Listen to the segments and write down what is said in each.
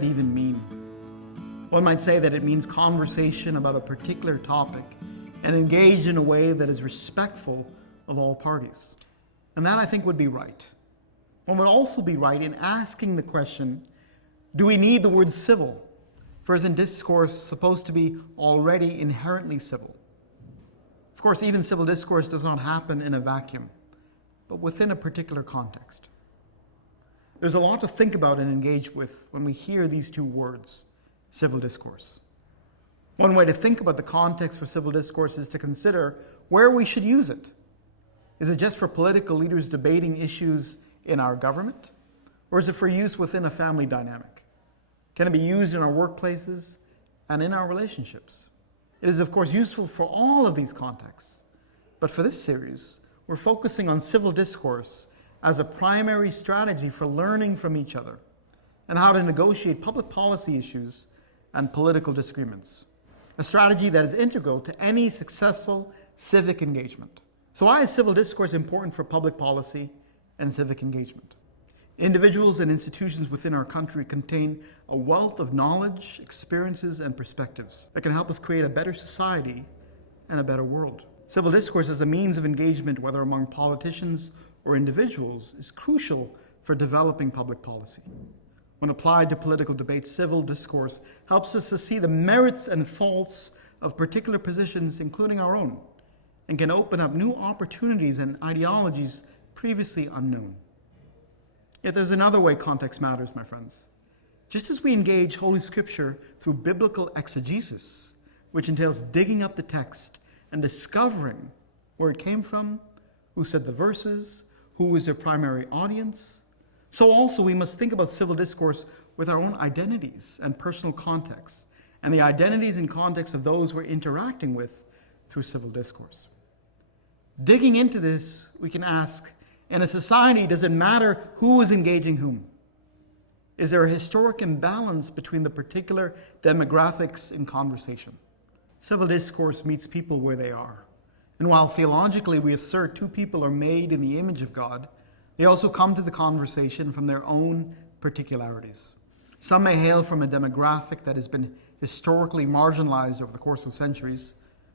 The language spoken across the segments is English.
that even mean? One might say that it means conversation about a particular topic and engaged in a way that is respectful of all parties. And that, I think, would be right. One would also be right in asking the question, do we need the word civil? For isn't discourse supposed to be already inherently civil? Of course, even civil discourse does not happen in a vacuum, but within a particular context. There's a lot to think about and engage with when we hear these two words, civil discourse. One way to think about the context for civil discourse is to consider where we should use it. Is it just for political leaders debating issues in our government? Or is it for use within a family dynamic? Can it be used in our workplaces and in our relationships? It is, of course, useful for all of these contexts. But for this series, we're focusing on civil discourse as a primary strategy for learning from each other and how to negotiate public policy issues and political disagreements. A strategy that is integral to any successful civic engagement. So why is civil discourse important for public policy and civic engagement? Individuals and institutions within our country contain a wealth of knowledge, experiences, and perspectives that can help us create a better society and a better world. Civil discourse as a means of engagement, whether among politicians or individuals, is crucial for developing public policy. When applied to political debate, civil discourse helps us to see the merits and faults of particular positions, including our own, and can open up new opportunities and ideologies previously unknown. Yet there's another way context matters, my friends. Just as we engage Holy Scripture through biblical exegesis, which entails digging up the text and discovering where it came from, who said the verses, who was their primary audience, so also we must think about civil discourse with our own identities and personal contexts, and the identities and contexts of those we're interacting with through civil discourse. Digging into this, we can ask, in a society, does it matter who is engaging whom? Is there a historic imbalance between the particular demographics in conversation? Civil discourse meets people where they are. And while theologically we assert two people are made in the image of God, they also come to the conversation from their own particularities. Some may hail from a demographic that has been historically marginalized over the course of centuries,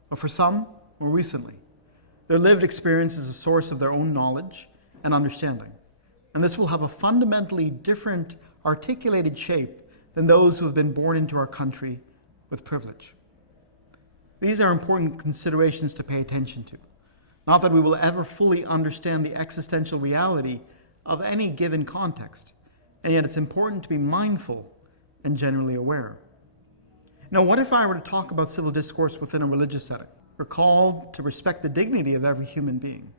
but for some, more recently. Their lived experience is a source of their own knowledge and understanding. And this will have a fundamentally different articulated shape than those who have been born into our country with privilege. These are important considerations to pay attention to. Not that we will ever fully understand the existential reality of any given context, and yet it's important to be mindful and generally aware. Now, what if I were to talk about civil discourse within a religious setting? We're called to respect the dignity of every human being.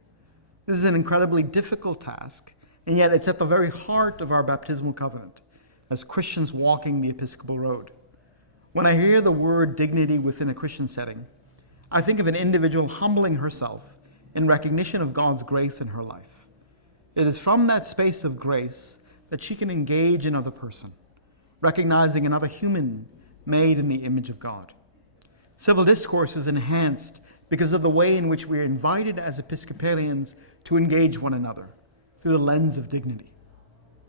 This is an incredibly difficult task, and yet it's at the very heart of our baptismal covenant as Christians walking the Episcopal road. When I hear the word dignity within a Christian setting, I think of an individual humbling herself in recognition of God's grace in her life. It is from that space of grace that she can engage another person, recognizing another human made in the image of God. Civil discourse is enhanced because of the way in which we are invited as Episcopalians to engage one another through the lens of dignity.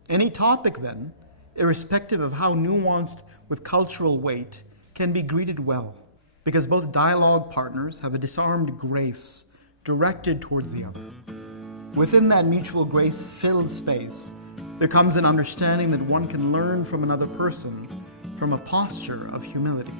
Any topic, then, irrespective of how nuanced with cultural weight, can be greeted well, because both dialogue partners have a disarmed grace directed towards the other. Within that mutual grace-filled space, there comes an understanding that one can learn from another person from a posture of humility.